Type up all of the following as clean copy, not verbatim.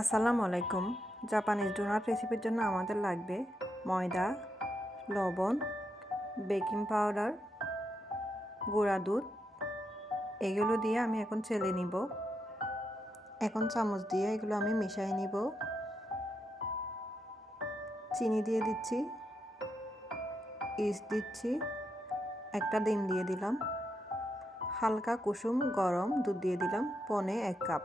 আসসালামু আলাইকুম। Japanese donut রেসিপির জন্য আমাদের লাগবে ময়দা, লবণ, বেকিং পাউডার, গুঁড়া দুধ। এগুলো দিয়ে আমি এখন চেলে নিব। এখন চামচ দিয়ে এগুলো আমি মিশিয়ে নিব। চিনি দিয়ে দিচ্ছি, ইস্ট দিচ্ছি, একটা ডিম দিয়ে দিলাম, হালকা কুসুম গরম দুধ দিয়ে দিলাম, পৌনে 1 কাপ।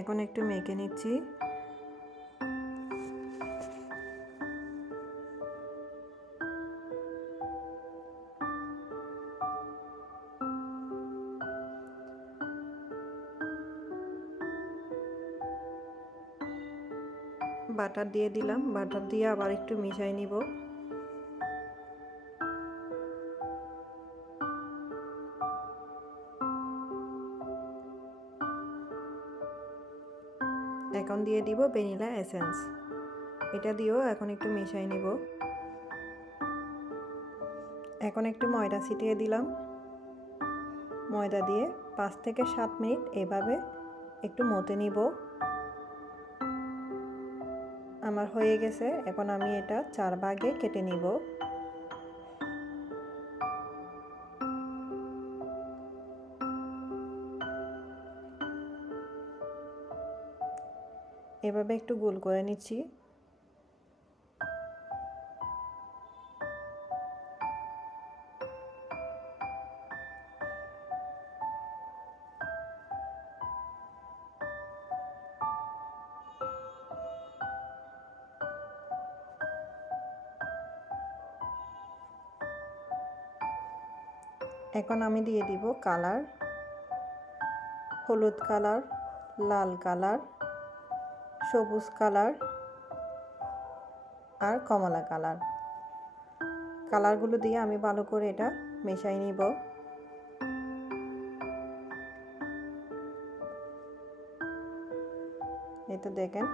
এখন একটু মেখে নিচ্ছি। বাটার দিয়ে দিলাম, বাটার দিয়ে আবার একটু মিশিয়ে নিব। এখন দিয়ে দিব ভ্যানিলা এসেন্স, এটা দিয়েও এখন একটু মিশিয়ে নিব। এখন একটু ময়দা ছিটিয়ে দিলাম। ময়দা দিয়ে 5 থেকে 7 মিনিট এভাবে একটু মতে নিব। আমার হয়ে গেছে। এখন আমি এটা 4 ভাগে কেটে নিব। এভাবে একটু গোল করে নিচ্ছি। এখন আমি দিয়ে দিব কালার, হলুদ কালার, লাল কালার, সবুজ কালার আর কমলা কালার। কালারগুলো দিয়ে আমি ভালো করে এটা মেশাই নিব। এটা দেখেন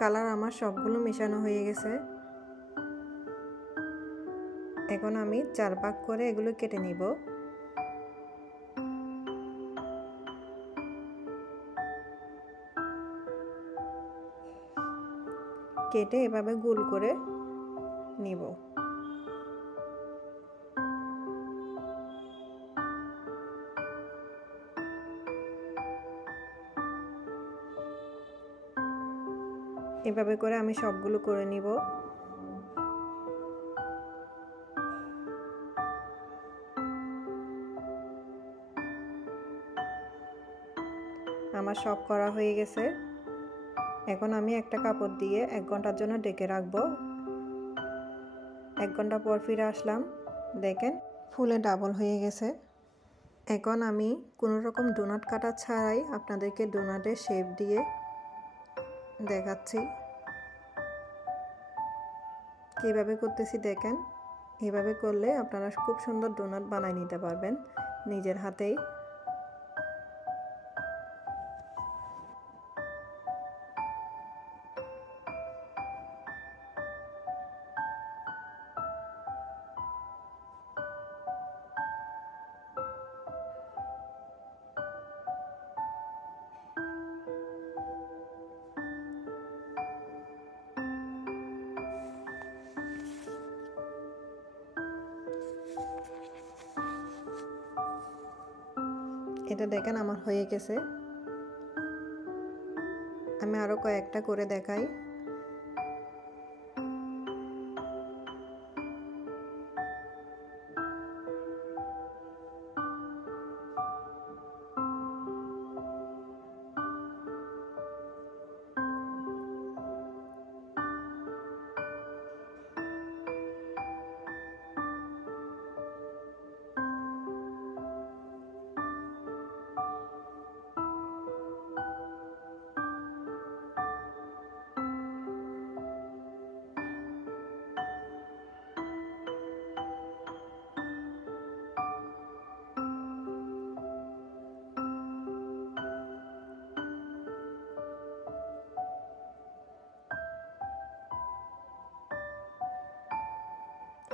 কালার আমার সবগুলো মেশানো হয়ে গেছে। এখন আমি 4 ভাগ করে এগুলো কেটে নিব। কেটে এভাবে গোল করে নিব। এভাবে করে আমি সবগুলো করে নিব। আমার সব করা হয়ে গেছে। এখন আমি একটা কাপড় দিয়ে 1 ঘন্টার জন্য ঢেকে রাখবো। 1 ঘন্টা পর ফিরে আসলাম। দেখেন ফুলে ডাবল হয়ে গেছে। এখন আমি কোনো রকম ডোনাট কাটা ছাড়াই আপনাদেরকে ডোনাটের শেপ দিয়ে দেখাচ্ছি কিভাবে করতেছি। দেখেন এভাবে করলে আপনারা খুব সুন্দর ডোনাট বানিয়ে নিতে পারবেন নিজের হাতেই। এটা দেখেন আমার হয়ে গেছে। আমি আরো কয়েকটা করে দেখাই।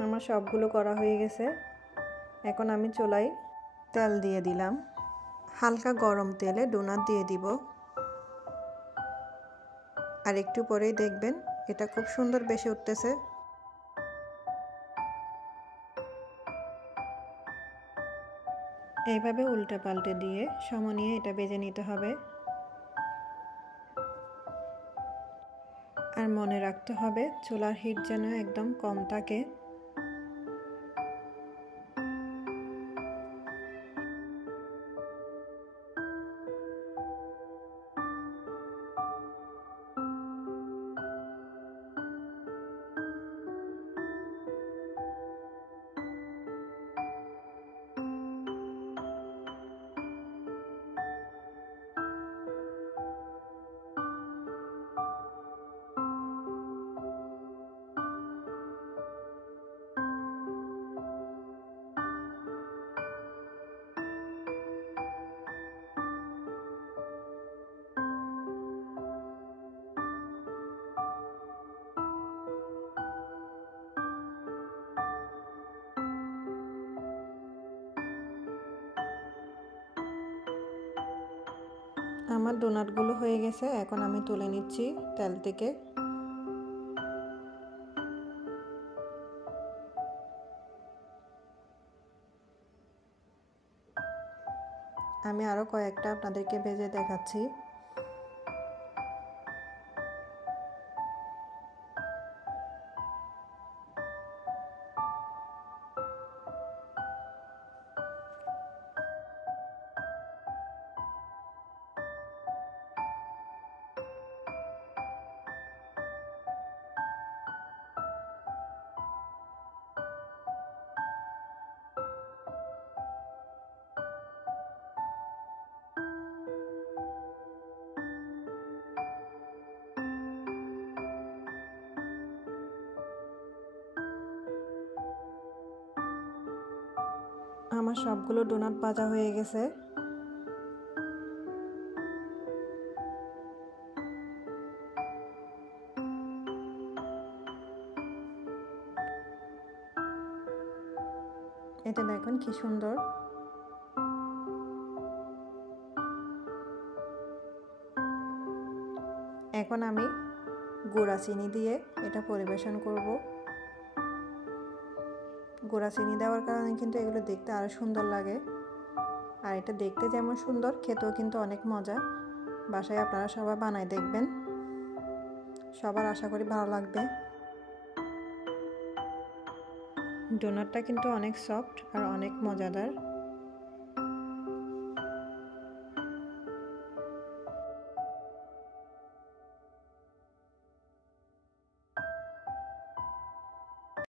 আমার সবগুলো করা হয়ে গেছে। এখন আমি চুলায় তেল দিয়ে দিলাম। হালকা গরম তেলে ডোনাট দিয়ে দিব। আর একটু পরেই দেখবেন এটা খুব সুন্দর বেশি উঠতেছে। এইভাবে উল্টে পাল্টে দিয়ে সমনিয়ে এটা ভেজে নিতে হবে। আর মনে রাখতে হবে চুলার হিট যেন একদম কম থাকে। আমার ডোনাটগুলো হয়ে গেছে, এখন আমি তুলে নিচ্ছি তেল থেকে। আমি আরও কয়েকটা আপনাদেরকে ভেজে দেখাচ্ছি। আমার সবগুলো ডোনাট ভাজা হয়ে গেছে। এটা দেখুন কি সুন্দর। এখন আমি গুঁড়া চিনি দিয়ে এটা পরিবেশন করব। গুঁড়া চিনি দেওয়ার কারণে কিন্তু এগুলো দেখতে আরও সুন্দর লাগে। আর এটা দেখতে যেমন সুন্দর, খেতেও কিন্তু অনেক মজা। বাসায় আপনারা সবাই বানায় দেখবেন, সবার আশা করি ভালো লাগবে। ডোনাটটা কিন্তু অনেক সফট আর অনেক মজাদার।